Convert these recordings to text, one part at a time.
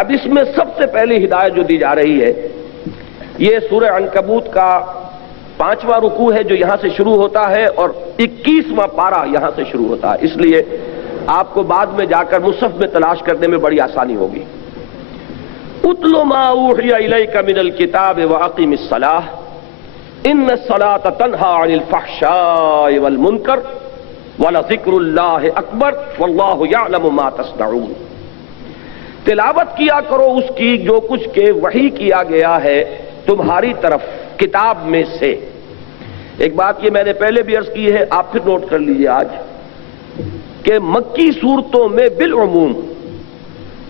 اب اس میں سب سے پہلی ہدایت جو دی جا رہی ہے یہ سورہ عنکبوت کا 5واں رکوع ہے جو یہاں سے شروع ہوتا ہے اور 21واں پارہ یہاں سے شروع ہوتا ہے، اس لیے آپ کو بعد میں جا کر مصحف میں تلاش کرنے میں بڑی آسانی ہوگی۔ اتل ما اوحی الیک من الکتاب واقم الصلاۃ ان الصلاۃ تنہی عن الفحشاء والمنکر ولذکر اللہ اکبر واللہ یعلم ما تصنعون۔ تلاوت کیا کرو اس کی جو کچھ کہ وحی کیا گیا ہے تمہاری طرف کتاب میں سے۔ ایک بات یہ میں نے پہلے بھی عرض کی ہے، آپ پھر نوٹ کر لیجئے آج کہ مکی صورتوں میں بالعموم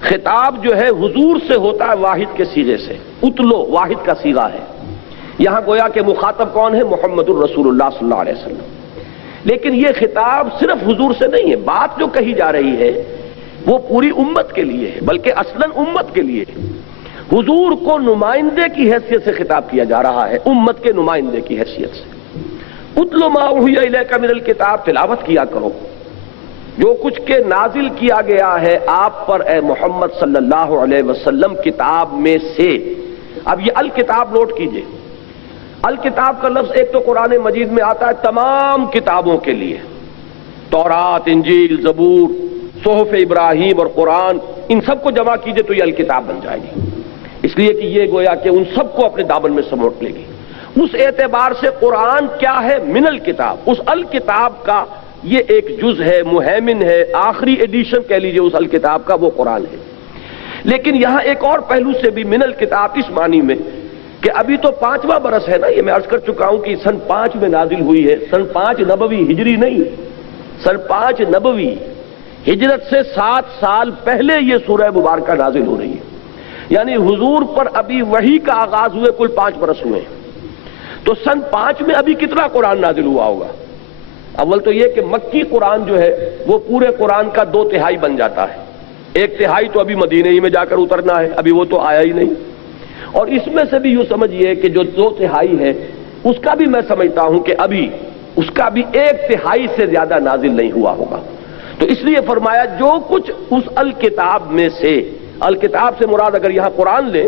خطاب جو ہے حضور سے ہوتا ہے واحد کے صیغے سے، اتلو واحد کا صیغہ ہے، یہاں گویا کہ مخاطب کون ہے؟ محمد الرسول اللہ صلی اللہ علیہ وسلم۔ لیکن یہ خطاب صرف حضور سے نہیں ہے، بات جو کہی جا رہی ہے وہ پوری امت کے لیے ہے، بلکہ اصلاً امت کے لیے ہے۔ حضور کو نمائندے کی حیثیت سے خطاب کیا جا رہا ہے، امت کے نمائندے کی حیثیت سے۔ اتل ما اوحی الیک من الکتاب، تلاوت کیا کرو جو کچھ کے نازل کیا گیا ہے آپ پر اے محمد صلی اللہ علیہ وسلم کتاب میں سے۔ اب یہ الکتاب نوٹ کیجئے، الکتاب کا لفظ ایک تو قرآن مجید میں آتا ہے تمام کتابوں کے لیے، تورات، انجیل، زبور، صحف ابراہیم اور قرآن، ان سب کو جمع کیجئے تو یہ الکتاب بن جائے گی، اس لیے کہ یہ گویا کہ ان سب کو اپنے دامن میں سمیٹ لے گی۔ اس اعتبار سے قرآن کیا ہے؟ من الکتاب، اس الکتاب کا یہ ایک جز ہے، مہیمن ہے، آخری ایڈیشن کہہ لیجئے اس الکتاب کا، وہ قرآن ہے۔ لیکن یہاں ایک اور پہلو سے بھی من الکتاب اس معنی میں کہ ابھی تو 5واں برس ہے نا، یہ میں عرض کر چکا ہوں کہ سن 5 میں نازل ہوئی ہے، سن 5 نبوی ہجری نہیں، سن 5 نبوی، ہجرت سے 7 سال پہلے یہ سورہ مبارکہ نازل ہو رہی ہے، یعنی حضور پر ابھی وحی کا آغاز ہوئے کل 5 برس ہوئے ہیں۔ تو سن 5 میں ابھی کتنا قرآن نازل ہوا ہوگا؟ اول تو یہ کہ مکی قرآن جو ہے وہ پورے قرآن کا 2/3 بن جاتا ہے، 1/3 تو ابھی مدینے ہی میں جا کر اترنا ہے، ابھی وہ تو آیا ہی نہیں، اور اس میں سے بھی یوں سمجھیے کہ جو 2/3 ہے اس کا بھی میں سمجھتا ہوں کہ ابھی اس کا بھی 1/3 سے زیادہ نازل نہیں ہوا ہوگا۔ تو اس لیے فرمایا جو کچھ اس الکتاب میں سے، الکتاب سے مراد اگر یہاں قرآن لے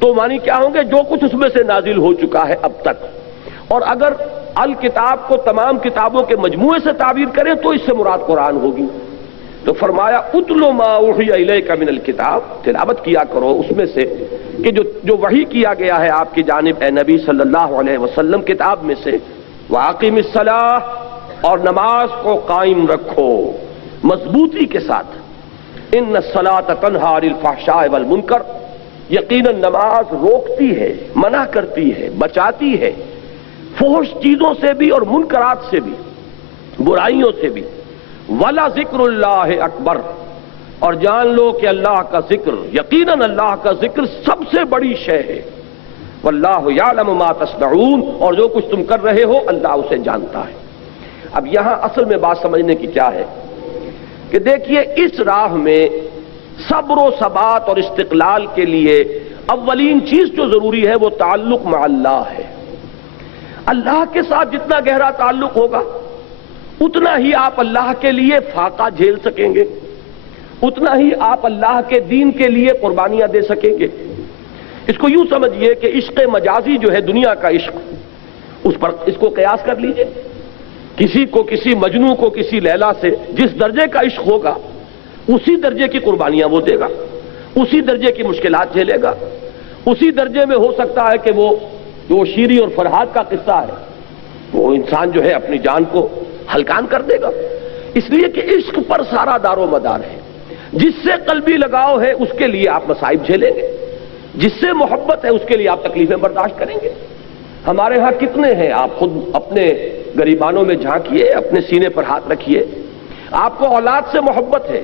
تو معنی کیا ہوں گے؟ جو کچھ اس میں سے نازل ہو چکا ہے اب تک، اور اگر الکتاب کو تمام کتابوں کے مجموعے سے تعبیر کریں تو اس سے مراد قرآن ہوگی۔ تو فرمایا اتلو ما اوحی الیک من الکتاب، تلاوت کیا کرو اس میں سے کہ جو وحی کیا گیا ہے آپ کی جانب اے نبی صلی اللہ علیہ وسلم کتاب میں سے، واقم الصلاۃ، اور نماز کو قائم رکھو مضبوطی کے ساتھ، ان الصلاۃ تنہی عن الفحشاء والمنکر، یقیناً نماز روکتی ہے، منع کرتی ہے، بچاتی ہے فحش چیزوں سے بھی اور منکرات سے بھی، برائیوں سے بھی۔ وَلَذِكْرُ اللَّهِ اکبر، اور جان لو کہ اللہ کا ذکر، یقیناً اللہ کا ذکر سب سے بڑی شے ہے۔ وَاللَّهُ يَعْلَمُ مَا تَصْنَعُونَ، اور جو کچھ تم کر رہے ہو اللہ اسے جانتا ہے۔ اب یہاں اصل میں بات سمجھنے کی کیا ہے کہ دیکھیے اس راہ میں صبر و ثبات اور استقلال کے لیے اولین چیز جو ضروری ہے وہ تعلق مع اللہ ہے۔ اللہ کے ساتھ جتنا گہرا تعلق ہوگا اتنا ہی آپ اللہ کے لیے فاقہ جھیل سکیں گے، اتنا ہی آپ اللہ کے دین کے لیے قربانیاں دے سکیں گے۔ اس کو یوں سمجھیے کہ عشق مجازی جو ہے دنیا کا عشق، اس پر اس کو قیاس کر لیجئے، کسی کو، کسی مجنوں کو کسی لیلا سے جس درجے کا عشق ہوگا اسی درجے کی قربانیاں وہ دے گا، اسی درجے کی مشکلات جھیلے گا، اسی درجے میں ہو سکتا ہے کہ وہ جو شیری اور فرحاد کا قصہ ہے وہ انسان جو ہے اپنی جان کو ہلکان کر دے گا، اس لیے کہ عشق پر سارا دار و مدار ہے۔ جس سے قلبی لگاؤ ہے اس کے لیے آپ مصائب جھیلیں گے، جس سے محبت ہے اس کے لیے آپ تکلیفیں برداشت کریں گے۔ ہمارے ہاں کتنے ہیں، آپ خود اپنے گریبانوں میں جھانکیے، اپنے سینے پر ہاتھ رکھیے، آپ کو اولاد سے محبت ہے،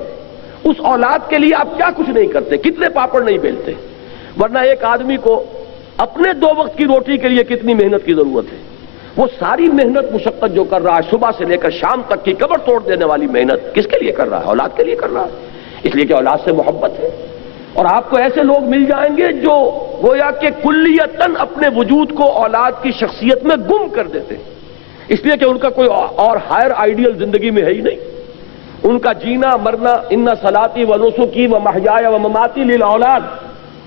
اس اولاد کے لیے آپ کیا کچھ نہیں کرتے، کتنے پاپڑ نہیں بیلتے، ورنہ ایک آدمی کو اپنے 2 وقت کی روٹی کے لیے کتنی محنت کی ضرورت ہے، وہ ساری محنت مشقت جو کر رہا ہے صبح سے لے کر شام تک کی کمر توڑ دینے والی محنت کس کے لیے کر رہا ہے؟ اولاد کے لیے کر رہا ہے، اس لیے کہ اولاد سے محبت ہے۔ اور آپ کو ایسے لوگ مل جائیں گے جو گویا کہ کلیتاً اپنے وجود کو اولاد کی شخصیت میں گم کر دیتے، اس لیے کہ ان کا کوئی اور ہائر آئیڈیل زندگی میں ہے ہی نہیں، ان کا جینا مرنا، ان صلاتی و نسکی و محیای و مماتی للاولاد،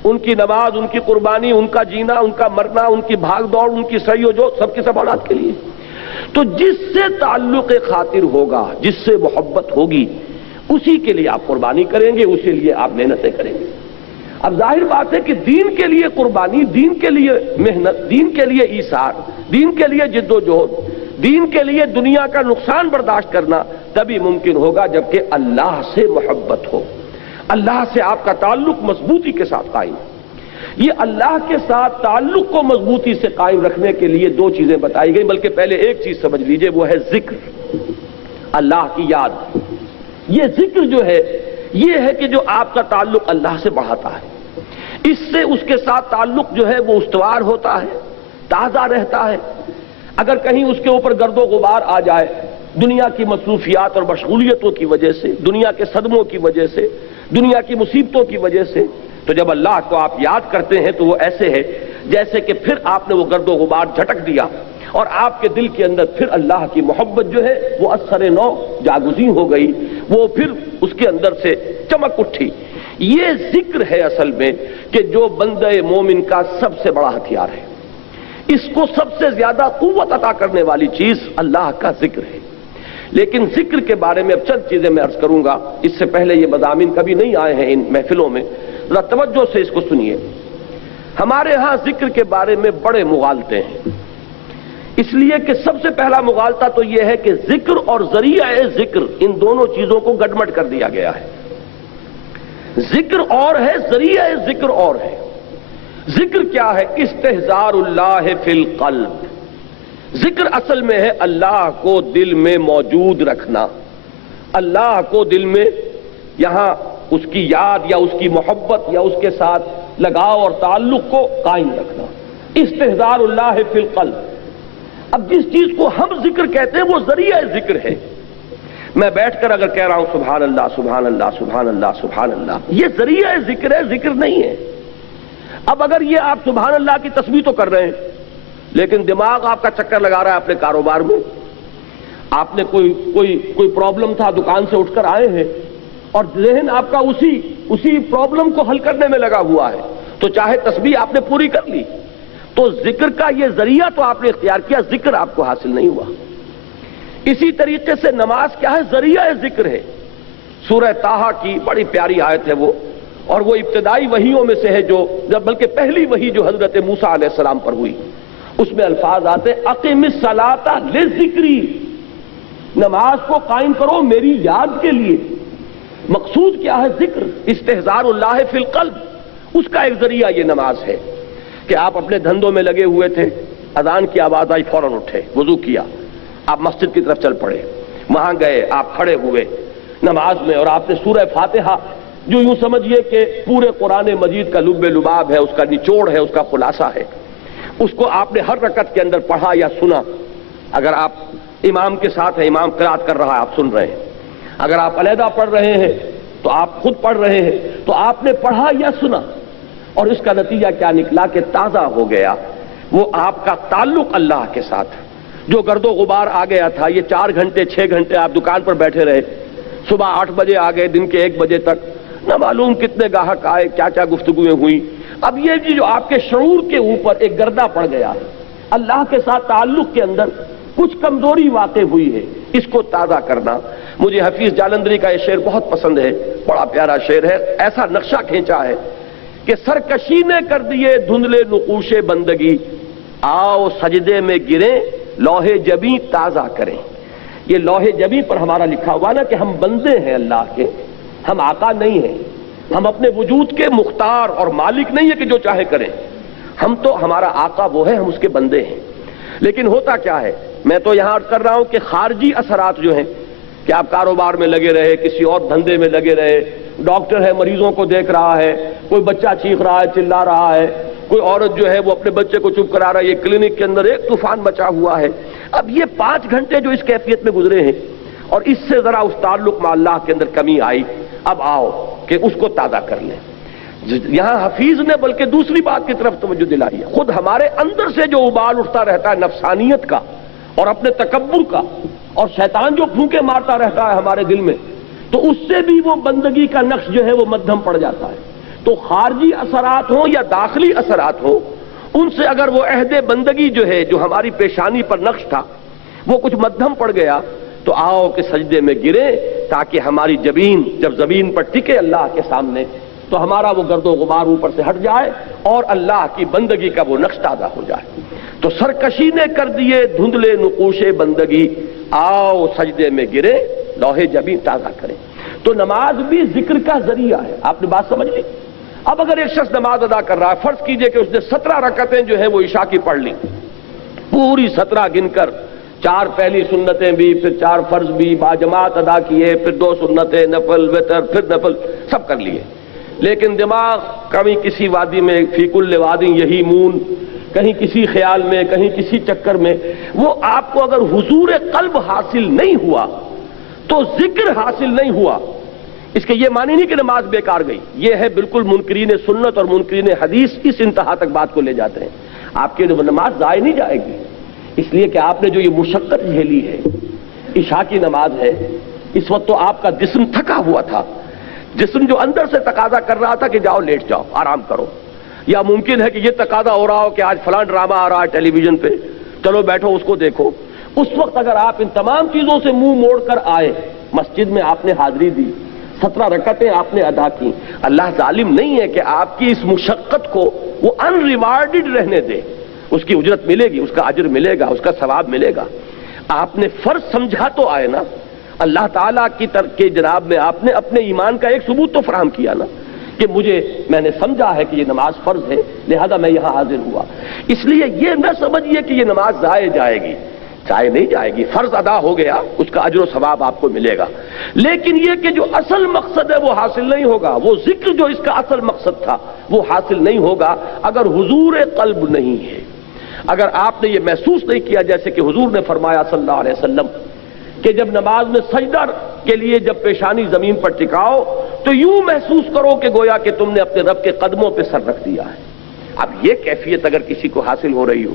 ان کی نماز، ان کی قربانی، ان کا جینا، ان کا مرنا، ان کی بھاگ دوڑ، ان کی سعی و جو سب کی سب اولاد کے لیے. تو جس سے تعلق خاطر ہوگا، جس سے محبت ہوگی، اسی کے لیے آپ قربانی کریں گے، اسی لیے آپ محنتیں کریں گے. اب ظاہر بات ہے کہ دین کے لیے قربانی، دین کے لیے محنت، دین کے لیے ایثار، دین کے لیے جد و جہد، دین کے لیے دنیا کا نقصان برداشت کرنا تبھی ممکن ہوگا جبکہ اللہ سے محبت ہو، اللہ سے آپ کا تعلق مضبوطی کے ساتھ قائم. یہ اللہ کے ساتھ تعلق کو مضبوطی سے قائم رکھنے کے لیے دو چیزیں بتائی گئی، بلکہ پہلے ایک چیز سمجھ لیجئے، وہ ہے ذکر، اللہ کی یاد. یہ ذکر جو ہے یہ ہے کہ جو آپ کا تعلق اللہ سے بڑھاتا ہے، اس سے اس کے ساتھ تعلق جو ہے وہ استوار ہوتا ہے، تازہ رہتا ہے. اگر کہیں اس کے اوپر گرد و غبار آ جائے دنیا کی مصروفیات اور مشغولیتوں کی وجہ سے، دنیا کے صدموں کی وجہ سے، دنیا کی مصیبتوں کی وجہ سے، تو جب اللہ کو آپ یاد کرتے ہیں تو وہ ایسے ہے جیسے کہ پھر آپ نے وہ گرد و غبار جھٹک دیا اور آپ کے دل کے اندر پھر اللہ کی محبت جو ہے وہ اثر نو جاگزیں ہو گئی، وہ پھر اس کے اندر سے چمک اٹھی. یہ ذکر ہے اصل میں کہ جو بندہ مومن کا سب سے بڑا ہتھیار ہے. اس کو سب سے زیادہ قوت عطا کرنے والی چیز اللہ کا ذکر ہے. لیکن ذکر کے بارے میں اب چند چیزیں میں عرض کروں گا، اس سے پہلے یہ مضامین کبھی نہیں آئے ہیں ان محفلوں میں، ذرا توجہ سے اس کو سنیے. ہمارے ہاں ذکر کے بارے میں بڑے مغالطے ہیں، اس لیے کہ سب سے پہلا مغالطہ تو یہ ہے کہ ذکر اور ذریعہ ذکر ان دونوں چیزوں کو گڈمڈ کر دیا گیا ہے. ذکر اور ہے، ذریعہ ذکر اور ہے. ذکر کیا ہے؟ استحضار اللہ فی القلب. ذکر اصل میں ہے اللہ کو دل میں موجود رکھنا، اللہ کو دل میں یہاں اس کی یاد یا اس کی محبت یا اس کے ساتھ لگاؤ اور تعلق کو قائم رکھنا. استحضار اللہ فی القلب. اب جس چیز کو ہم ذکر کہتے ہیں وہ ذریعہ ذکر ہے. میں بیٹھ کر اگر کہہ رہا ہوں سبحان اللہ سبحان اللہ سبحان اللہ سبحان اللہ، یہ ذریعہ ذکر ہے، ذکر نہیں ہے. اب اگر یہ آپ سبحان اللہ کی تسبیح تو کر رہے ہیں لیکن دماغ آپ کا چکر لگا رہا ہے اپنے کاروبار میں، آپ نے کوئی پرابلم تھا، دکان سے اٹھ کر آئے ہیں اور ذہن آپ کا اسی پرابلم کو حل کرنے میں لگا ہوا ہے، تو چاہے تسبیح آپ نے پوری کر لی تو ذکر کا یہ ذریعہ تو آپ نے اختیار کیا، ذکر آپ کو حاصل نہیں ہوا. اسی طریقے سے نماز کیا ہے؟ ذریعہ ذکر ہے. سورہ طٰہٰ کی بڑی پیاری آیت ہے وہ، اور وہ ابتدائی وحیوں میں سے ہے جو بلکہ پہلی وحی جو حضرت موسیٰ علیہ السلام پر ہوئی، اس میں الفاظ آتے اقم الصلاۃ لذکری، نماز کو قائم کرو میری یاد کے لیے. مقصود کیا ہے؟ ذکر، استحضار اللہ فی القلب. اس کا ایک ذریعہ یہ نماز ہے کہ آپ اپنے دھندوں میں لگے ہوئے تھے، اذان کی آواز آئی فوراً اٹھے، وضو کیا، آپ مسجد کی طرف چل پڑے، وہاں گئے، آپ کھڑے ہوئے نماز میں اور آپ نے سورہ فاتحہ جو یوں سمجھیے کہ پورے قرآن مجید کا لب لباب ہے، اس کا نچوڑ ہے، اس کا خلاصہ ہے، اس کو آپ نے ہر رکعت کے اندر پڑھا یا سنا. اگر آپ امام کے ساتھ ہیں، امام قرات کر رہا ہے، آپ سن رہے ہیں. اگر آپ علیحدہ پڑھ رہے ہیں تو آپ خود پڑھ رہے ہیں، تو آپ نے پڑھا یا سنا، اور اس کا نتیجہ کیا نکلا کہ تازہ ہو گیا وہ آپ کا تعلق اللہ کے ساتھ. جو گرد و غبار آ گیا تھا، یہ 4 گھنٹے 6 گھنٹے آپ دکان پر بیٹھے رہے، صبح 8 بجے آ گئے، دن کے 1 بجے تک نہ معلوم کتنے گاہک آئے، کیا کیا گفتگویں ہوئی. اب یہ جو آپ کے شعور کے اوپر ایک گردہ پڑ گیا، اللہ کے ساتھ تعلق کے اندر کچھ کمزوری واقع ہوئی ہے، اس کو تازہ کرنا. مجھے حفیظ جالندری کا یہ شعر بہت پسند ہے، بڑا پیارا شعر ہے. ایسا نقشہ کھینچا ہے کہ سرکشی نے کر دیے دھندلے نقوش بندگی، آؤ سجدے میں گریں لوح جبیں تازہ کریں. یہ لوح جبیں پر ہمارا لکھا ہوا نا کہ ہم بندے ہیں اللہ کے، ہم آقا نہیں ہیں، ہم اپنے وجود کے مختار اور مالک نہیں ہے کہ جو چاہے کریں. ہم تو ہمارا آقا وہ ہے، ہم اس کے بندے ہیں. لیکن ہوتا کیا ہے، میں تو یہاں عرض کر رہا ہوں کہ خارجی اثرات جو ہیں کہ آپ کاروبار میں لگے رہے، کسی اور دھندے میں لگے رہے، ڈاکٹر ہے مریضوں کو دیکھ رہا ہے، کوئی بچہ چیخ رہا ہے چلا رہا ہے، کوئی عورت جو ہے وہ اپنے بچے کو چپ کرا رہا ہے، یہ کلینک کے اندر ایک طوفان مچا ہوا ہے. اب یہ 5 گھنٹے جو اس کیفیت میں گزرے ہیں اور اس سے ذرا اس تعلق میں اللہ کے اندر کمی آئی، اب آؤ کہ اس کو تازہ کر لیں. یہاں حفیظ نے بلکہ دوسری بات کی طرف توجہ دلائی ہے. خود ہمارے اندر سے جو ابال اٹھتا رہتا ہے نفسانیت کا اور اپنے تکبر کا، اور شیطان جو پھونکے مارتا رہتا ہے ہمارے دل میں تو اس سے بھی وہ بندگی کا نقش جو ہے وہ مدھم پڑ جاتا ہے. تو خارجی اثرات ہوں یا داخلی اثرات ہوں، ان سے اگر وہ عہد بندگی جو ہے، جو ہماری پیشانی پر نقش تھا، وہ کچھ مدھم پڑ گیا، تو آؤ کہ سجدے میں گرے، تاکہ ہماری جبین جب زمین پر ٹکے اللہ کے سامنے تو ہمارا وہ گرد و غبار اوپر سے ہٹ جائے اور اللہ کی بندگی کا وہ نقش تازہ ہو جائے. تو سرکشی نے کر دیے دھندلے نقوش بندگی، آؤ سجدے میں گرے، لوح جبین تازہ کریں. تو نماز بھی ذکر کا ذریعہ ہے. آپ نے بات سمجھ لی؟ اب اگر ایک شخص نماز ادا کر رہا ہے، فرض کیجئے کہ اس نے 17 رکعتیں جو ہے وہ عشاء کی پڑھ لی، پوری 17 گن کر 4 پہلی سنتیں بھی، پھر 4 فرض بھی باجماعت ادا کیے، پھر 2 سنتیں، نفل، وتر، پھر نفل، سب کر لیے. لیکن دماغ کبھی کسی وادی میں، فی کل وادی یہی مون، کہیں کسی خیال میں، کہیں کسی چکر میں، وہ آپ کو اگر حضور قلب حاصل نہیں ہوا تو ذکر حاصل نہیں ہوا. اس کے یہ معنی نہیں کہ نماز بیکار گئی. یہ ہے بالکل منکرین سنت اور منکرین حدیث اس انتہا تک بات کو لے جاتے ہیں. آپ کی نماز ضائع نہیں جائے گی، اس لیے کہ آپ نے جو یہ مشقت جھیلی ہے، عشاء کی نماز ہے، اس وقت تو آپ کا جسم تھکا ہوا تھا، جسم جو اندر سے تقاضا کر رہا تھا کہ جاؤ لیٹ جاؤ، آرام کرو. یا ممکن ہے کہ یہ تقاضا ہو رہا ہو کہ آج فلاں ڈرامہ آ رہا ہے ٹیلی ویژن پہ، چلو بیٹھو اس کو دیکھو. اس وقت اگر آپ ان تمام چیزوں سے منہ موڑ کر آئے، مسجد میں آپ نے حاضری دی، 17 رکعتیں آپ نے ادا کی، اللہ ظالم نہیں ہے کہ آپ کی اس مشقت کو وہ ان ریوارڈڈ رہنے دے. اس کی اجرت ملے گی، اس کا اجر ملے گا، اس کا ثواب ملے گا. آپ نے فرض سمجھا تو آئے نا، اللہ تعالیٰ کی طرف کے جناب میں آپ نے اپنے ایمان کا ایک ثبوت تو فراہم کیا نا، کہ میں نے سمجھا ہے کہ یہ نماز فرض ہے، لہذا میں یہاں حاضر ہوا. اس لیے یہ نہ سمجھیے کہ یہ نماز ضائع جائے گی، ضائع نہیں جائے گی. فرض ادا ہو گیا، اس کا اجر و ثواب آپ کو ملے گا. لیکن یہ کہ جو اصل مقصد ہے وہ حاصل نہیں ہوگا، وہ ذکر جو اس کا اصل مقصد تھا وہ حاصل نہیں ہوگا اگر حضور قلب نہیں ہے. اگر آپ نے یہ محسوس نہیں کیا، جیسے کہ حضور نے فرمایا صلی اللہ علیہ وسلم کہ جب نماز میں سجدہ کے لیے جب پیشانی زمین پر ٹکاؤ تو یوں محسوس کرو کہ گویا کہ تم نے اپنے رب کے قدموں پہ سر رکھ دیا ہے. اب یہ کیفیت اگر کسی کو حاصل ہو رہی ہو،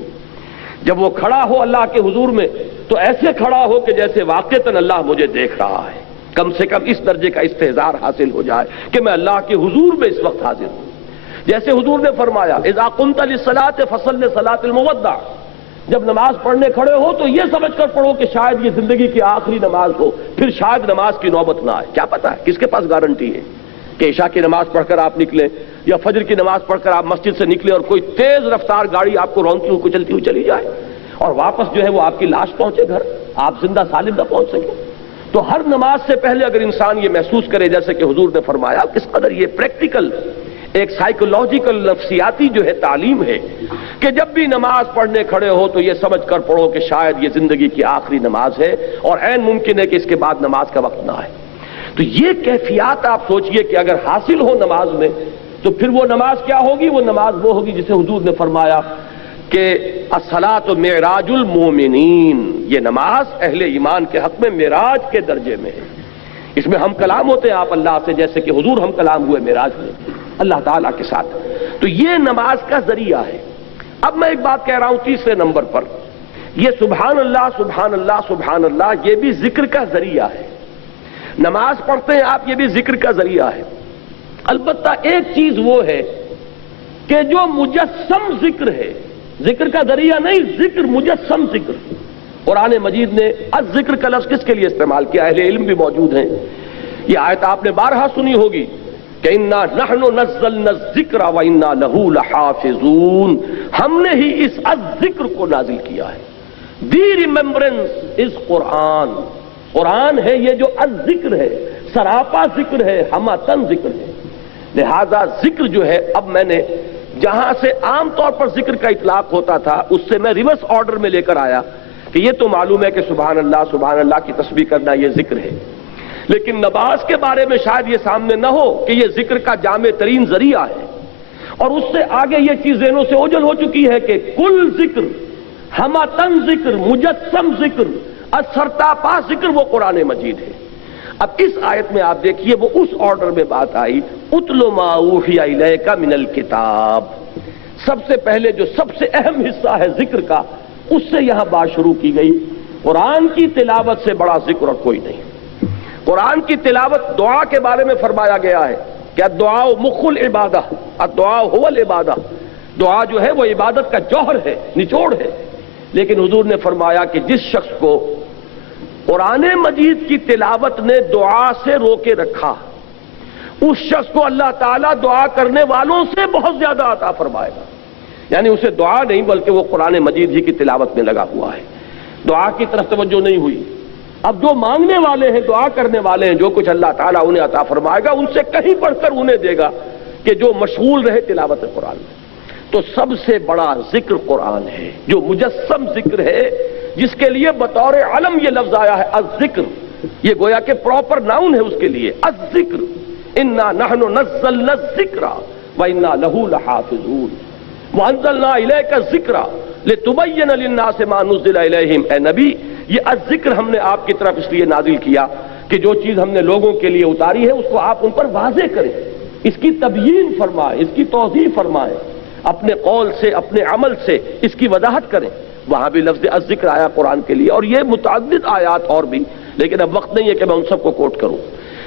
جب وہ کھڑا ہو اللہ کے حضور میں تو ایسے کھڑا ہو کہ جیسے واقعتاً اللہ مجھے دیکھ رہا ہے، کم سے کم اس درجے کا استحضار حاصل ہو جائے کہ میں اللہ کے حضور میں اس وقت حاضر ہوں. جیسے حضور نے فرمایا اذا قمت للصلاة فصل صلاة المودع، جب نماز پڑھنے کھڑے ہو تو یہ سمجھ کر پڑھو کہ شاید یہ زندگی کی آخری نماز ہو، پھر شاید نماز کی نوبت نہ آئے. کیا پتا ہے کس کے پاس گارنٹی ہے کہ عشاء کی نماز پڑھ کر آپ نکلیں یا فجر کی نماز پڑھ کر آپ مسجد سے نکلیں اور کوئی تیز رفتار گاڑی آپ کو رونتی ہوئی کچلتی ہوئی چلی جائے اور واپس جو ہے وہ آپ کی لاش پہنچے گھر، آپ زندہ سالم نہ پہنچ سکے. تو ہر نماز سے پہلے اگر انسان یہ محسوس کرے، جیسے کہ حضور نے فرمایا، کس قدر یہ پریکٹیکل ایک سائیکولوجیکل نفسیاتی جو ہے تعلیم ہے کہ جب بھی نماز پڑھنے کھڑے ہو تو یہ سمجھ کر پڑھو کہ شاید یہ زندگی کی آخری نماز ہے اور عین ممکن ہے کہ اس کے بعد نماز کا وقت نہ آئے. تو یہ کیفیات آپ سوچئے کہ اگر حاصل ہو نماز میں تو پھر وہ نماز کیا ہوگی؟ وہ نماز وہ ہوگی جسے حضور نے فرمایا کہ الصلاۃ معراج المومنین، یہ نماز اہل ایمان کے حق میں معراج کے درجے میں ہے. اس میں ہم کلام ہوتے ہیں آپ اللہ سے، جیسے کہ حضور ہم کلام ہوئے معراج میں اللہ تعالیٰ کے ساتھ. تو یہ نماز کا ذریعہ ہے. اب میں ایک بات کہہ رہا ہوں تیسرے نمبر پر، یہ سبحان اللہ سبحان اللہ سبحان اللہ یہ بھی ذکر کا ذریعہ ہے. نماز پڑھتے ہیں آپ، یہ بھی ذکر کا ذریعہ ہے. البتہ ایک چیز وہ ہے کہ جو مجسم ذکر ہے، ذکر کا ذریعہ نہیں، ذکر مجسم ذکر. قرآن مجید نے الذکر کا لفظ کس کے لیے استعمال کیا؟ اہل علم بھی موجود ہیں. یہ آیت آپ نے بارہا سنی ہوگی کہ انا نحن نزلنا الذکر وانا لہ لحافظون، ہم نے ہی اس الذکر کو نازل کیا ہے. دی ریممبرنس از قرآن، قرآن ہے یہ جو الذکر ہے، سراپا ذکر ہے، ہماتن ذکر ہے. لہذا ذکر جو ہے، اب میں نے جہاں سے عام طور پر ذکر کا اطلاق ہوتا تھا اس سے میں ریورس آرڈر میں لے کر آیا کہ یہ تو معلوم ہے کہ سبحان اللہ کی تسبیح کرنا یہ ذکر ہے، لیکن نماز کے بارے میں شاید یہ سامنے نہ ہو کہ یہ ذکر کا جامع ترین ذریعہ ہے. اور اس سے آگے یہ چیز ذہنوں سے اوجھل ہو چکی ہے کہ کل ذکر، ہماتن ذکر، مجسم ذکر، سرتاپا ذکر وہ قرآن مجید ہے. اب اس آیت میں آپ دیکھیے وہ اس آرڈر میں بات آئی، اتل ما اوحی الیک من الکتاب. سب سے پہلے جو سب سے اہم حصہ ہے ذکر کا، اس سے یہاں بات شروع کی گئی. قرآن کی تلاوت سے بڑا ذکر اور کوئی نہیں. قرآن کی تلاوت دعا کے بارے میں فرمایا گیا ہے کہ الدعاء مخ العبادہ، الدعاء هو العبادہ، دعا جو ہے وہ عبادت کا جوہر ہے، نچوڑ ہے۔ لیکن حضور نے فرمایا کہ جس شخص کو قرآن مجید کی تلاوت نے دعا سے روکے رکھا، اس شخص کو اللہ تعالیٰ دعا کرنے والوں سے بہت زیادہ عطا فرمائے گا۔ یعنی اسے دعا نہیں بلکہ وہ قرآن مجید ہی کی تلاوت میں لگا ہوا ہے، دعا کی طرف توجہ نہیں ہوئی۔ اب جو مانگنے والے ہیں، دعا کرنے والے ہیں، جو کچھ اللہ تعالیٰ انہیں عطا فرمائے گا ان سے کہیں بڑھ کر انہیں دے گا کہ جو مشغول رہے تلاوت قرآن میں۔ تو سب سے بڑا ذکر قرآن ہے، جو مجسم ذکر ہے، جس کے لیے بطور علم یہ لفظ آیا ہے الذکر، یہ گویا کہ پراپر ناؤن ہے اس کے لیے، الذکر، انا نحن نزلنا الذکر وانا لہ لحافظون وانزلنا الیک الذکر لتبین للناس ما نزل الیہم۔ اے نبی، یہ الذکر ہم نے آپ کی طرف اس لیے نازل کیا کہ جو چیز ہم نے لوگوں کے لیے اتاری ہے اس کو آپ ان پر واضح کریں، اس کی تبیین فرمائیں، اس کی توضیح فرمائیں، اپنے قول سے، اپنے عمل سے اس کی وضاحت کریں۔ وہاں بھی لفظ الذکر آیا قرآن کے لیے، اور یہ متعدد آیات اور بھی، لیکن اب وقت نہیں ہے کہ میں ان سب کو کوٹ کروں۔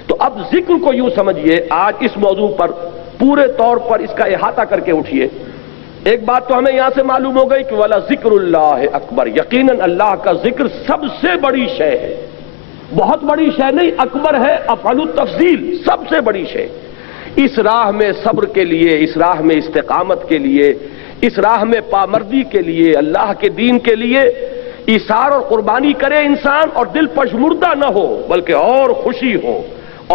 تو اب ذکر کو یوں سمجھیے، آج اس موضوع پر پورے طور پر اس کا احاطہ کر کے اٹھیے۔ ایک بات تو ہمیں یہاں سے معلوم ہو گئی کہ وَلَا ذِكْرُ اللَّهِ اکبر، یقیناً اللہ کا ذکر سب سے بڑی شے ہے، بہت بڑی شے نہیں، اکبر ہے افعل التفضیل، سب سے بڑی شے۔ اس راہ میں صبر کے لیے، اس راہ میں استقامت کے لیے، اس راہ میں پامردی کے لیے، اللہ کے دین کے لیے ایثار اور قربانی کرے انسان، اور دل پشمردہ نہ ہو بلکہ اور خوشی ہو،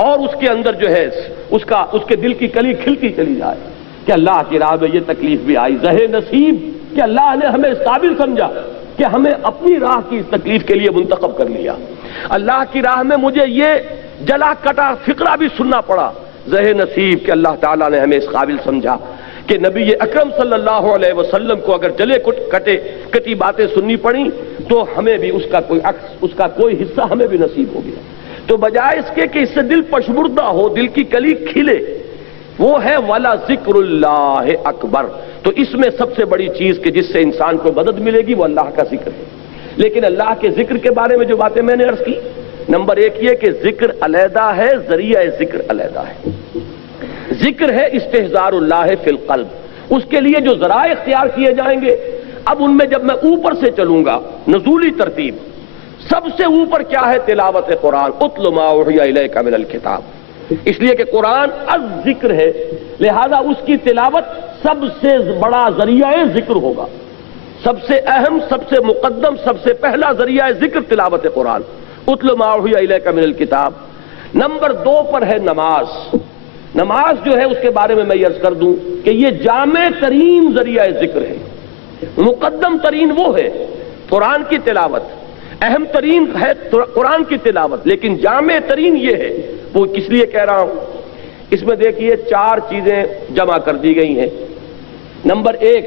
اور اس کے اندر جو ہے اس کے دل کی کلی کھلتی چلی جائے کہ اللہ کی راہ میں یہ تکلیف بھی آئی، زہ نصیب کہ اللہ نے ہمیں اس قابل سمجھا کہ ہمیں اپنی راہ کی اس تکلیف کے لیے منتخب کر لیا، اللہ کی راہ میں مجھے یہ جلا کٹا فقرہ بھی سننا پڑا، زہ نصیب کہ اللہ تعالیٰ نے ہمیں اس قابل سمجھا کہ نبی اکرم صلی اللہ علیہ وسلم کو اگر جلے کٹی باتیں سننی پڑیں تو ہمیں بھی اس کا کوئی عکس، اس کا کوئی حصہ ہمیں بھی نصیب ہو گیا۔ تو بجائے اس کے کہ اس سے دل پشمردہ ہو، دل کی کلی کھلے، وہ ہے وَلَا ذِكْرُ اللَّهِ اکبر۔ تو اس میں سب سے بڑی چیز کہ جس سے انسان کو مدد ملے گی وہ اللہ کا ذکر ہے۔ لیکن اللہ کے ذکر کے بارے میں جو باتیں میں نے عرض کی، نمبر ایک یہ کہ ذکر علیحدہ ہے، ذریعہ ذکر علیحدہ ہے۔ ذکر ہے استحضار اللہ فی القلب، اس کے لیے جو ذرائع اختیار کیے جائیں گے۔ اب ان میں جب میں اوپر سے چلوں گا، نزولی ترتیب، سب سے اوپر کیا ہے؟ تلاوت قرآن، اتل ما اوحی الیک من الکتاب، اس لیے کہ قرآن الذکر ہے، لہذا اس کی تلاوت سب سے بڑا ذریعہ ذکر ہوگا، سب سے اہم، سب سے مقدم، سب سے پہلا ذریعہ ذکر تلاوت قرآن، اتل ما اوحی الیک من الکتاب۔ نمبر 2 پر ہے نماز۔ نماز جو ہے اس کے بارے میں عرض کر دوں کہ یہ جامع ترین ذریعہ ذکر ہے، مقدم ترین وہ ہے قرآن کی تلاوت، اہم ترین ہے قرآن کی تلاوت، لیکن جامع ترین یہ ہے۔ وہ کس لیے کہہ رہا ہوں؟ اس میں دیکھیے 4 چیزیں جمع کر دی گئی ہیں۔ نمبر 1،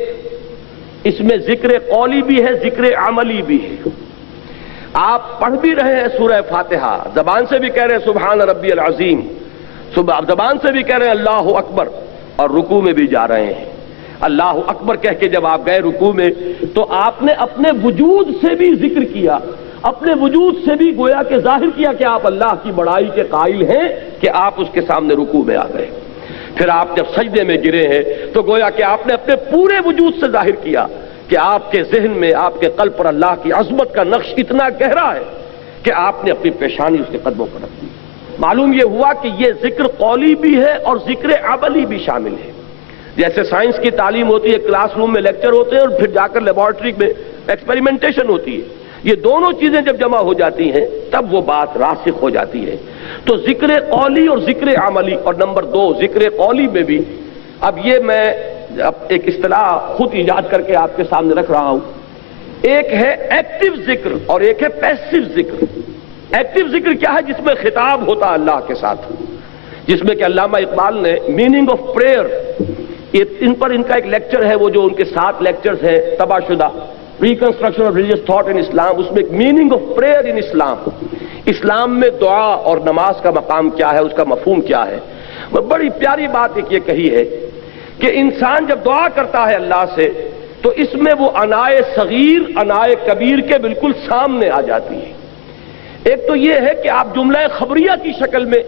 اس میں ذکر قولی بھی ہے، ذکر عملی بھی ہے۔ آپ پڑھ بھی رہے ہیں سورہ فاتحہ، زبان سے بھی کہہ رہے ہیں سبحان ربی العظیم، زبان سے بھی کہہ رہے ہیں اللہ اکبر، اور رکوع میں بھی جا رہے ہیں۔ اللہ اکبر کہہ کے جب آپ گئے رکوع میں تو آپ نے اپنے وجود سے بھی ذکر کیا، اپنے وجود سے بھی گویا کہ ظاہر کیا کہ آپ اللہ کی بڑائی کے قائل ہیں کہ آپ اس کے سامنے رکوع میں آ گئے۔ پھر آپ جب سجدے میں گرے ہیں تو گویا کہ آپ نے اپنے پورے وجود سے ظاہر کیا کہ آپ کے ذہن میں، آپ کے قلب پر اللہ کی عظمت کا نقش اتنا گہرا ہے کہ آپ نے اپنی پیشانی اس کے قدموں پر رکھ دی۔ معلوم یہ ہوا کہ یہ ذکر قولی بھی ہے اور ذکر عملی بھی شامل ہے۔ جیسے سائنس کی تعلیم ہوتی ہے، کلاس روم میں لیکچر ہوتے ہیں اور پھر جا کر لیبارٹری میں ایکسپیریمنٹیشن ہوتی ہے، یہ دونوں چیزیں جب جمع ہو جاتی ہیں تب وہ بات راسخ ہو جاتی ہے۔ تو ذکر قولی اور ذکر عملی، اور نمبر 2 ذکر قولی میں بھی، اب یہ میں ایک اصطلاح خود ایجاد کر کے آپ کے سامنے رکھ رہا ہوں۔ ایک ہے ایکٹیو ذکر اور ایک ہے پیسیو ذکر۔ ایکٹیو ذکر کیا ہے؟ جس میں خطاب ہوتا ہے اللہ کے ساتھ، جس میں کہ علامہ اقبال نے میننگ آف پریئر، ان پر ان کا ایک لیکچر ہے، وہ جو ان کے 7 لیکچرز ہیں طبع شدہ، reconstruction of religious thought in Islam, اس میں ایک meaning of prayer in Islam, اسلام میں دعا اور نماز کا مقام کیا ہے، اس کا مفہوم کیا ہے۔ بڑی پیاری بات ایک یہ کہی ہے کہ انسان جب دعا کرتا ہے اللہ سے تو اس میں وہ انائے صغیر انائے کبیر کے بالکل سامنے آ جاتی ہے۔ ایک تو یہ ہے کہ آپ جملہ خبریہ کی شکل میں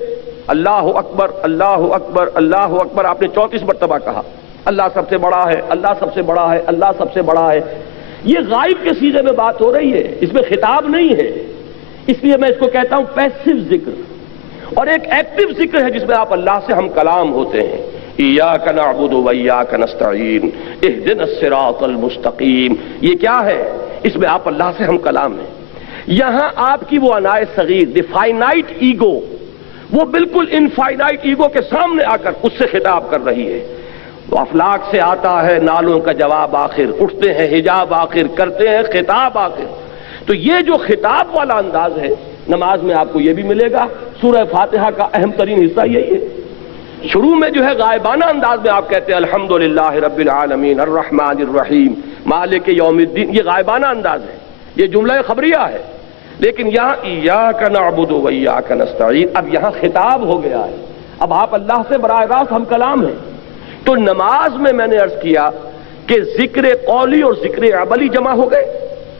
اللہ اکبر اللہ اکبر اللہ اکبر آپ نے 34 مرتبہ کہا، اللہ سب سے بڑا ہے، اللہ سب سے بڑا ہے، اللہ سب سے بڑا ہے. یہ غائب کے سیغے میں بات ہو رہی ہے، اس میں خطاب نہیں ہے. اس لیے میں اس کو کہتا ہوں پیسو ذکر. اور ایک ایکٹیو ذکر ہے جس میں آپ اللہ سے ہم کلام ہوتے ہیں. ایاک نعبد و ایاک نستعین اہدنا الصراط المستقیم. یہ کیا ہے؟ اس میں آپ اللہ سے ہم کلام ہیں. یہاں آپ کی وہ انائے صغیر دی فائنائٹ ایگو، وہ بالکل انفائنائٹ ایگو کے سامنے آ کر اس سے خطاب کر رہی ہے. وہ افلاک سے آتا ہے نالوں کا جواب آخر، اٹھتے ہیں حجاب آخر، کرتے ہیں خطاب آخر. تو یہ جو خطاب والا انداز ہے نماز میں آپ کو یہ بھی ملے گا. سورہ فاتحہ کا اہم ترین حصہ یہی ہے. شروع میں جو ہے غائبانہ انداز میں آپ کہتے ہیں الحمدللہ رب العالمین الرحمن الرحیم مالک یوم الدین. یہ غائبانہ انداز ہے، یہ جملہ خبریہ ہے. لیکن یہاں ایاک نعبد و ایاک نستعین، اب یہاں خطاب ہو گیا ہے. اب آپ اللہ سے براہ راست ہم کلام ہیں. تو نماز میں میں نے عرض کیا کہ ذکر قولی اور ذکر عملی جمع ہو گئے.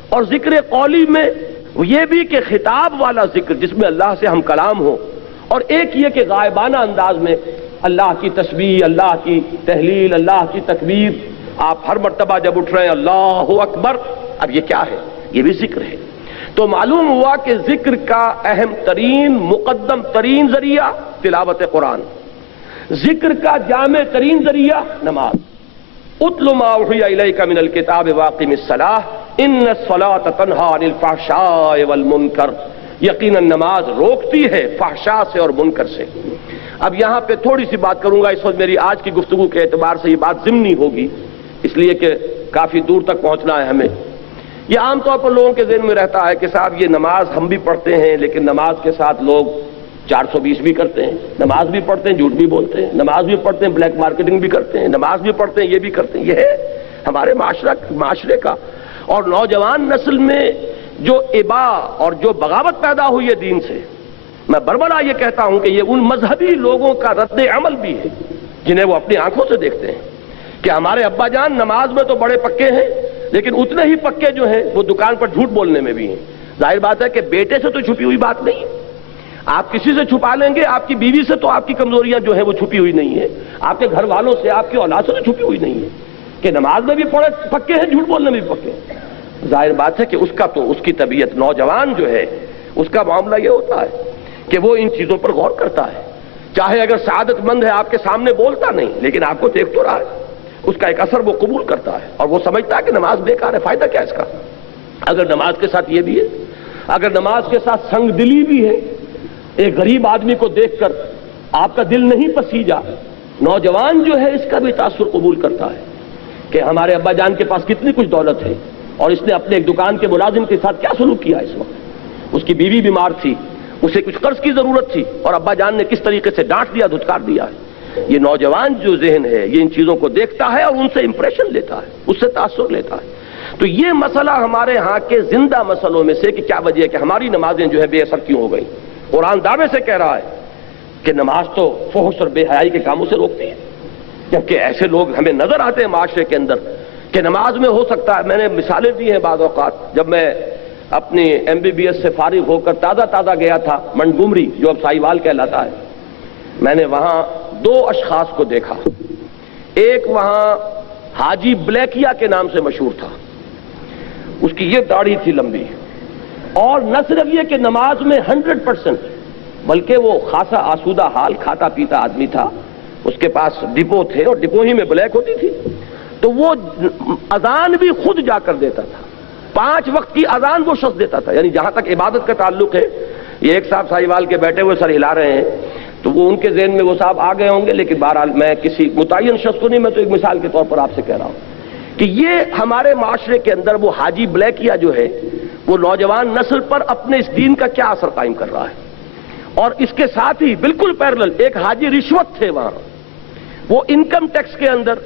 اور ذکر قولی میں یہ بھی کہ خطاب والا ذکر جس میں اللہ سے ہم کلام ہو، اور ایک یہ کہ غائبانہ انداز میں اللہ کی تسبیح، اللہ کی تحلیل، اللہ کی تکبیر. آپ ہر مرتبہ جب اٹھ رہے ہیں اللہ اکبر، اب یہ کیا ہے؟ یہ بھی ذکر ہے. تو معلوم ہوا کہ ذکر کا اہم ترین مقدم ترین ذریعہ تلاوت قرآن، ذکر کا جامع ترین ذریعہ نماز. اتل ما اوحی الیک من الکتاب واقم الصلاۃ ان الصلاۃ تنہی عن الفحشاء والمنکر. یقیناً نماز روکتی ہے فحشاء سے اور منکر سے. اب یہاں پہ تھوڑی سی بات کروں گا. اس وقت میری آج کی گفتگو کے اعتبار سے یہ بات ضمنی ہوگی، اس لیے کہ کافی دور تک پہنچنا ہے ہمیں. یہ عام طور پر لوگوں کے ذہن میں رہتا ہے کہ صاحب یہ نماز ہم بھی پڑھتے ہیں، لیکن نماز کے ساتھ لوگ 420 بھی کرتے ہیں، نماز بھی پڑھتے ہیں جھوٹ بھی بولتے ہیں، نماز بھی پڑھتے ہیں بلیک مارکیٹنگ بھی کرتے ہیں، نماز بھی پڑھتے ہیں یہ بھی کرتے ہیں. یہ ہے ہمارے معاشرے کا. اور نوجوان نسل میں جو ابا اور جو بغاوت پیدا ہوئی ہے دین سے، میں بربلا یہ کہتا ہوں کہ یہ ان مذہبی لوگوں کا رد عمل بھی ہے جنہیں وہ اپنی آنکھوں سے دیکھتے ہیں کہ ہمارے ابا جان نماز میں تو بڑے پکے ہیں، لیکن اتنے ہی پکے جو ہیں وہ دکان پر جھوٹ بولنے میں بھی ہیں. ظاہر بات ہے کہ بیٹے سے تو چھپی ہوئی بات نہیں ہے. آپ کسی سے چھپا لیں گے، آپ کی بیوی سے تو آپ کی کمزوریاں جو ہیں وہ چھپی ہوئی نہیں ہے، آپ کے گھر والوں سے، آپ کی اولاد سے تو چھپی ہوئی نہیں ہے کہ نماز میں بھی پڑے پکے ہیں، جھوٹ بولنے میں بھی پکے ہیں. ظاہر بات ہے کہ اس کا تو اس کی طبیعت، نوجوان جو ہے اس کا معاملہ یہ ہوتا ہے کہ وہ ان چیزوں پر غور کرتا ہے. چاہے اگر سعادت مند ہے آپ کے سامنے بولتا نہیں، لیکن آپ کو دیکھ تو رہا ہے، اس کا ایک اثر وہ قبول کرتا ہے اور وہ سمجھتا ہے کہ نماز بیکار ہے، فائدہ کیا اس کا. اگر نماز کے ساتھ یہ بھی ہے، اگر نماز کے ساتھ سنگ دلی بھی ہے، ایک غریب آدمی کو دیکھ کر آپ کا دل نہیں پسیجا، نوجوان جو ہے اس کا بھی تاثر قبول کرتا ہے کہ ہمارے ابا جان کے پاس کتنی کچھ دولت ہے اور اس نے اپنے ایک دکان کے ملازم کے ساتھ کیا سلوک کیا. اس وقت اس کی بیوی بیمار تھی، اسے کچھ قرض کی ضرورت تھی اور ابا جان نے کس طریقے سے ڈانٹ دیا، دھتکار دیا ہے. یہ نوجوان جو ذہن ہے یہ ان چیزوں کو دیکھتا ہے اور ان سے امپریشن لیتا ہے، اس سے تاثر لیتا ہے. تو یہ مسئلہ ہمارے ہاں کے زندہ مسئلوں میں سے کہ کیا وجہ ہے کہ ہماری نمازیں جو ہے بے اثر کیوں ہو گئی. قرآن دعوے سے کہہ رہا ہے کہ نماز تو فحش اور بے حیائی کے کاموں سے روکتی ہے، جبکہ ایسے لوگ ہمیں نظر آتے ہیں معاشرے کے اندر کہ نماز میں ہو سکتا ہے. میں نے مثالیں دی ہیں بعض اوقات. جب میں اپنی MBBS سے فارغ ہو کر تازہ گیا تھا منگومری، جو اب سائیوال کہلاتا ہے، میں نے وہاں 2 اشخاص کو دیکھا. ایک وہاں حاجی بلیکیا کے نام سے مشہور تھا، اس کی یہ داڑھی تھی لمبی، اور نہ صرف یہ کہ نماز میں 100%، بلکہ وہ خاصا آسودہ حال کھاتا پیتا آدمی تھا. اس کے پاس ڈپو تھے اور ڈپو ہی میں بلیک ہوتی تھی، تو وہ اذان بھی خود جا کر دیتا تھا. 5 وقت کی اذان وہ شخص دیتا تھا. یعنی جہاں تک عبادت کا تعلق ہے، یہ ایک صاحب ساہیوال کے بیٹھے ہوئے سر ہلا رہے ہیں، تو وہ ان کے ذہن میں وہ صاحب آ گئے ہوں گے، لیکن بہرحال میں کسی متعین شخص کو نہیں، میں تو ایک مثال کے طور پر آپ سے کہہ رہا ہوں کہ یہ ہمارے معاشرے کے اندر وہ حاجی بلیکیا جو ہے وہ نوجوان نسل پر اپنے اس دین کا کیا اثر قائم کر رہا ہے. اور اس کے ساتھ ہی بالکل پیرلل ایک حاجی رشوت تھے وہاں، وہ انکم ٹیکس کے اندر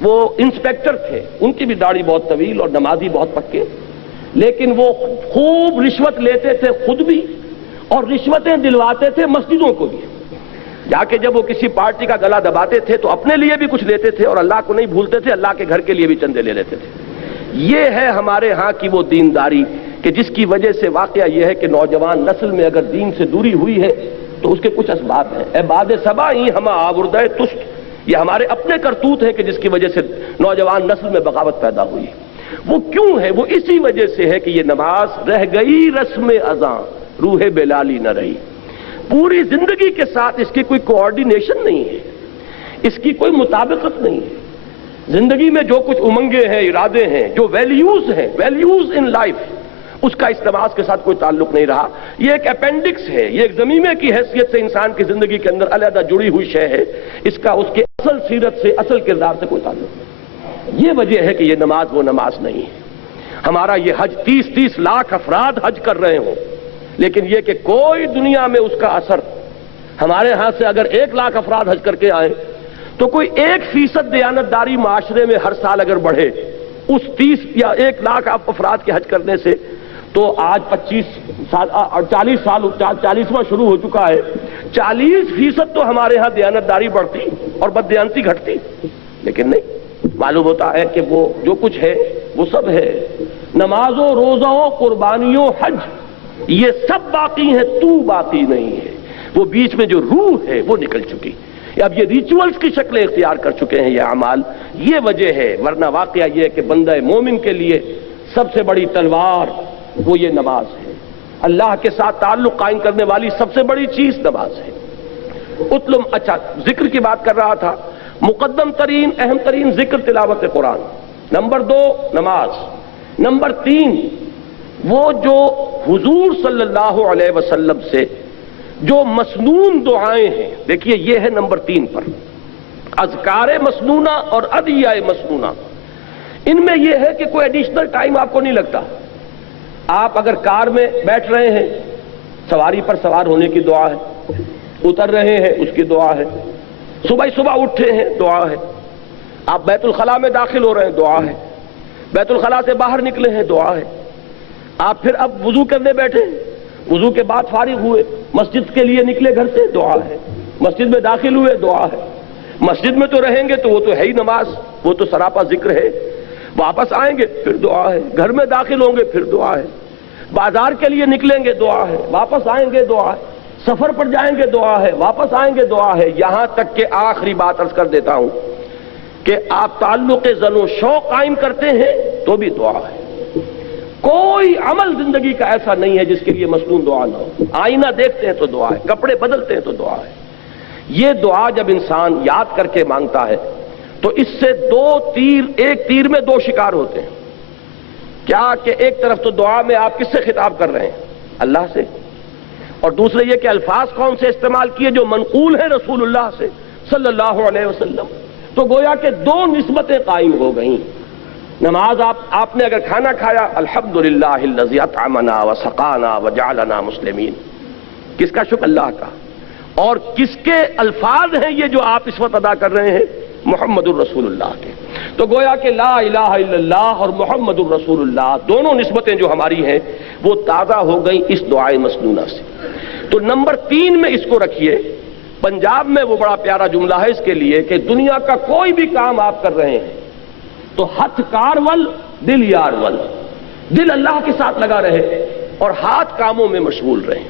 وہ انسپیکٹر تھے، ان کی بھی داڑھی بہت طویل اور نمازی بہت پکے، لیکن وہ خوب رشوت لیتے تھے خود بھی اور رشوتیں دلواتے تھے مسجدوں کو بھی. جا کے جب وہ کسی پارٹی کا گلا دباتے تھے تو اپنے لیے بھی کچھ لیتے تھے اور اللہ کو نہیں بھولتے تھے، اللہ کے گھر کے لیے بھی چندے لے لیتے تھے. یہ ہے ہمارے ہاں کی وہ دینداری کہ جس کی وجہ سے واقعہ یہ ہے کہ نوجوان نسل میں اگر دین سے دوری ہوئی ہے تو اس کے کچھ اسباب ہیں. اے باد صبا ہی ہم آوردہ تشت، یہ ہمارے اپنے کرتوت ہیں کہ جس کی وجہ سے نوجوان نسل میں بغاوت پیدا ہوئی. وہ کیوں ہے؟ وہ اسی وجہ سے ہے کہ یہ نماز رہ گئی رسم اذاں، روح بلالی نہ رہی. پوری زندگی کے ساتھ اس کی کوئی کوآرڈینیشن نہیں ہے، اس کی کوئی مطابقت نہیں ہے. زندگی میں جو کچھ امنگیں ہیں، ارادے ہیں، جو ویلیوز ہیں، ویلیوز ان لائف، اس کا اس نماز کے ساتھ کوئی تعلق نہیں رہا. یہ ایک اپینڈکس ہے، یہ ایک ضمیمے کی حیثیت سے انسان کی زندگی کے اندر علیحدہ جڑی ہوئی شے ہے. اس کا اس کے اصل سیرت سے، اصل کردار سے کوئی تعلق نہیں. یہ وجہ ہے کہ یہ نماز وہ نماز نہیں ہے. ہمارا یہ حج 30 لاکھ افراد حج کر رہے ہوں، لیکن یہ کہ کوئی دنیا میں اس کا اثر، ہمارے ہاں سے اگر 1 لاکھ افراد حج کر کے آئیں تو کوئی 1% دیانتداری معاشرے میں ہر سال اگر بڑھے اس 30 یا 1 لاکھ افراد کے حج کرنے سے، تو آج 25 سال اور 40واں شروع ہو چکا ہے. 40% تو ہمارے ہاں دیانتداری بڑھتی اور بددیانتی گھٹتی. لیکن نہیں، معلوم ہوتا ہے کہ وہ جو کچھ ہے وہ سب ہے. نمازوں، روزوں، قربانیوں، حج، یہ سب باقی ہیں، تو باقی نہیں ہے. وہ بیچ میں جو روح ہے وہ نکل چکی. اب یہ ریچولز کی شکلیں اختیار کر چکے ہیں یہ اعمال. یہ وجہ ہے، ورنہ واقعہ یہ ہے کہ بندہ مومن کے لیے سب سے بڑی تلوار وہ یہ نماز ہے. اللہ کے ساتھ تعلق قائم کرنے والی سب سے بڑی چیز نماز ہے. اچھا، ذکر کی بات کر رہا تھا. مقدم ترین، اہم ترین ذکر تلاوت قرآن. نمبر 2 نماز. نمبر 3 وہ جو حضور صلی اللہ علیہ وسلم سے جو مسنون دعائیں ہیں. دیکھیے یہ ہے نمبر 3 پر، اذکار مسنونہ اور ادعیہ مسنونہ. ان میں یہ ہے کہ کوئی ایڈیشنل ٹائم آپ کو نہیں لگتا. آپ اگر کار میں بیٹھ رہے ہیں، سواری پر سوار ہونے کی دعا ہے، اتر رہے ہیں اس کی دعا ہے، صبح اٹھے ہیں دعا ہے، آپ بیت الخلاء میں داخل ہو رہے ہیں دعا ہے، بیت الخلاء سے باہر نکلے ہیں دعا ہے، آپ پھر اب وضو کرنے بیٹھے ہیں، وضو کے بعد فارغ ہوئے، مسجد کے لیے نکلے گھر سے دعا ہے، مسجد میں داخل ہوئے دعا ہے. مسجد میں تو رہیں گے تو وہ تو ہے ہی نماز، وہ تو سراپا ذکر ہے. واپس آئیں گے پھر دعا ہے، گھر میں داخل ہوں گے پھر دعا ہے، بازار کے لیے نکلیں گے دعا ہے، واپس آئیں گے دعا ہے، سفر پر جائیں گے دعا ہے، واپس آئیں گے دعا ہے. یہاں تک کہ آخری بات عرض کر دیتا ہوں کہ آپ تعلق زن و شوق قائم کرتے ہیں تو بھی دعا ہے. کوئی عمل زندگی کا ایسا نہیں ہے جس کے لیے مسنون دعا نہ ہو. آئینہ دیکھتے ہیں تو دعا ہے، کپڑے بدلتے ہیں تو دعا ہے. یہ دعا جب انسان یاد کر کے مانگتا ہے تو اس سے ایک تیر میں 2 شکار ہوتے ہیں. کیا کہ ایک طرف تو دعا میں آپ کس سے خطاب کر رہے ہیں؟ اللہ سے. اور دوسرے یہ کہ الفاظ کون سے استعمال کیے جو منقول ہیں رسول اللہ سے صلی اللہ علیہ وسلم. تو گویا کہ 2 نسبتیں قائم ہو گئیں. نماز آپ نے اگر کھانا کھایا، الحمدللہ الذی اطعمنا وسقانا وجعلنا مسلمین. کس کا شکر؟ اللہ کا. اور کس کے الفاظ ہیں یہ جو آپ اس وقت ادا کر رہے ہیں؟ محمد الرسول اللہ کے. تو گویا کہ لا الہ الا اللہ اور محمد الرسول اللہ دونوں نسبتیں جو ہماری ہیں وہ تازہ ہو گئیں اس دعائے مسنونہ سے. تو نمبر 3 میں اس کو رکھیے. پنجاب میں وہ بڑا پیارا جملہ ہے اس کے لیے کہ دنیا کا کوئی بھی کام آپ کر رہے ہیں تو ہتھ کار ول دل یار ول. دل اللہ کے ساتھ لگا رہے اور ہاتھ کاموں میں مشغول رہے.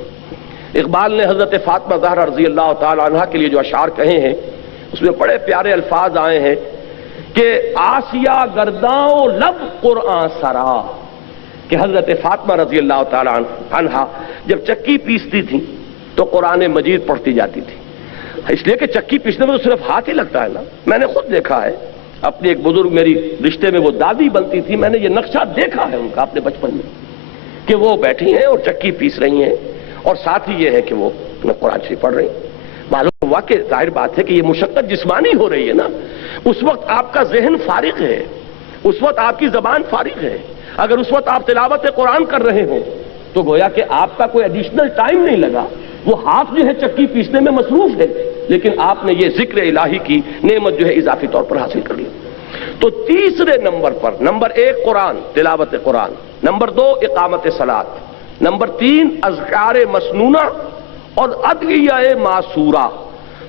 اقبال نے حضرت فاطمہ زہرا رضی اللہ تعالی عنہا کے لیے جو اشعار کہے ہیں اس میں بڑے پیارے الفاظ آئے ہیں کہ آسیہ گرداں لب قرآن سرا. کہ حضرت فاطمہ رضی اللہ تعالی عنہا جب چکی پیستی تھی تو قرآن مجید پڑھتی جاتی تھی. اس لیے کہ چکی پیسنے میں تو صرف ہاتھ ہی لگتا ہے نا. میں نے خود دیکھا ہے، اپنی ایک بزرگ میری رشتے میں وہ دادی بنتی تھی، میں نے یہ نقشہ دیکھا ہے ان کا اپنے بچپن میں کہ وہ بیٹھی ہیں اور چکی پیس رہی ہیں اور ساتھ ہی یہ ہے کہ وہ قرآن شریف پڑھ رہی ہیں. معلوم ہوا کہ ظاہر بات ہے کہ یہ مشقت جسمانی ہو رہی ہے نا. اس وقت آپ کا ذہن فارغ ہے، اس وقت آپ کی زبان فارغ ہے. اگر اس وقت آپ تلاوت قرآن کر رہے ہوں تو گویا کہ آپ کا کوئی ایڈیشنل ٹائم نہیں لگا. وہ ہاتھ جو ہے چکی پیسنے میں مصروف ہے، لیکن آپ نے یہ ذکر الہی کی نعمت جو ہے اضافی طور پر حاصل کر لی. تو تیسرے نمبر پر، نمبر 1 قرآن، تلاوت قرآن، نمبر 2 اقامت صلاۃ، نمبر 3 اذکار مسنونہ اور ادعیہ معصورہ.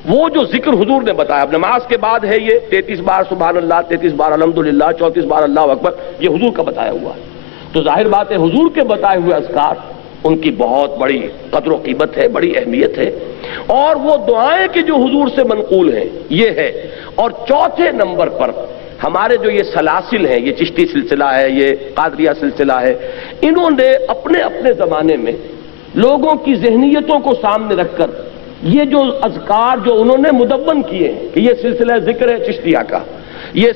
وہ جو ذکر حضور نے بتایا، اب نماز کے بعد ہے یہ 33 بار سبحان اللہ، 33 بار الحمدللہ، 34 بار اللہ اکبر، یہ حضور کا بتایا ہوا ہے. تو ظاہر بات ہے حضور کے بتائے ہوئے اذکار ان کی بہت بڑی قدر و قیمت ہے، بڑی اہمیت ہے، اور وہ دعائیں کہ جو حضور سے منقول ہیں یہ ہے۔ اور چوتھے نمبر پر ہمارے جو یہ سلاسل ہیں، یہ چشتی سلسلہ ہے، یہ قادریہ سلسلہ ہے، انہوں نے اپنے اپنے زمانے میں لوگوں کی ذہنیتوں کو سامنے رکھ کر یہ جو اذکار جو انہوں نے مدون کیے ہیں کہ یہ سلسلہ ذکر ہے چشتیہ کا، یہ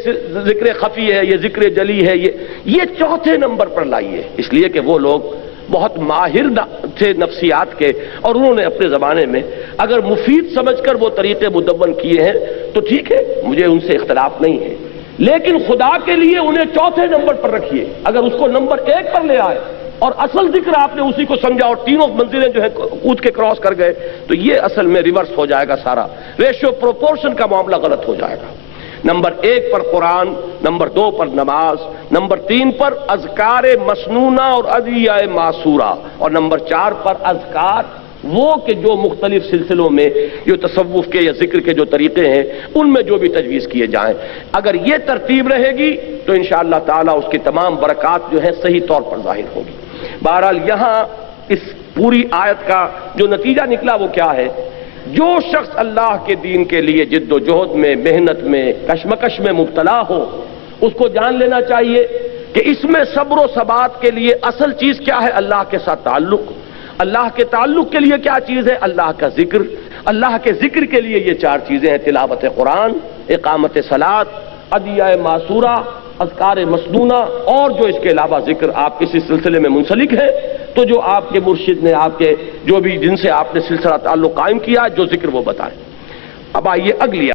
ذکر خفی ہے، یہ ذکر جلی ہے، یہ چوتھے نمبر پر لائیے، اس لیے کہ وہ لوگ بہت ماہر تھے نفسیات کے، اور انہوں نے اپنے زمانے میں اگر مفید سمجھ کر وہ طریقے مدون کیے ہیں تو ٹھیک ہے، مجھے ان سے اختلاف نہیں ہے، لیکن خدا کے لیے انہیں چوتھے نمبر پر رکھیے۔ اگر اس کو نمبر 1 پر لے آئے اور اصل ذکر آپ نے اسی کو سمجھا اور تینوں منزلیں جو ہے کود کے کراس کر گئے تو یہ اصل میں ریورس ہو جائے گا، سارا ریشو پروپورشن کا معاملہ غلط ہو جائے گا۔ نمبر 1 پر قرآن، نمبر 2 پر نماز، نمبر 3 پر اذکار مسنونہ اور ادعیہ معصورہ، اور نمبر 4 پر اذکار وہ کہ جو مختلف سلسلوں میں جو تصوف کے یا ذکر کے جو طریقے ہیں ان میں جو بھی تجویز کیے جائیں، اگر یہ ترتیب رہے گی تو انشاءاللہ تعالی اس کی تمام برکات جو ہیں صحیح طور پر ظاہر ہوگی۔ بہرحال یہاں اس پوری آیت کا جو نتیجہ نکلا وہ کیا ہے؟ جو شخص اللہ کے دین کے لیے جد و جہد میں، محنت میں، کشمکش میں مبتلا ہو، اس کو جان لینا چاہیے کہ اس میں صبر و ثبات کے لیے اصل چیز کیا ہے؟ اللہ کے ساتھ تعلق۔ اللہ کے تعلق کے لیے کیا چیز ہے؟ اللہ کا ذکر۔ اللہ کے ذکر کے لیے یہ 4 چیزیں ہیں: تلاوت قرآن، اقامت صلاۃ، ادعیہ معصورہ، اذکار مسنونہ، اور جو اس کے علاوہ ذکر آپ کسی سلسلے میں منسلک ہیں تو جو آپ کے مرشد نے، آپ کے جو بھی جن سے آپ نے سلسلہ تعلق قائم کیا، جو ذکر وہ بتائیں۔ اب آئیے اگلی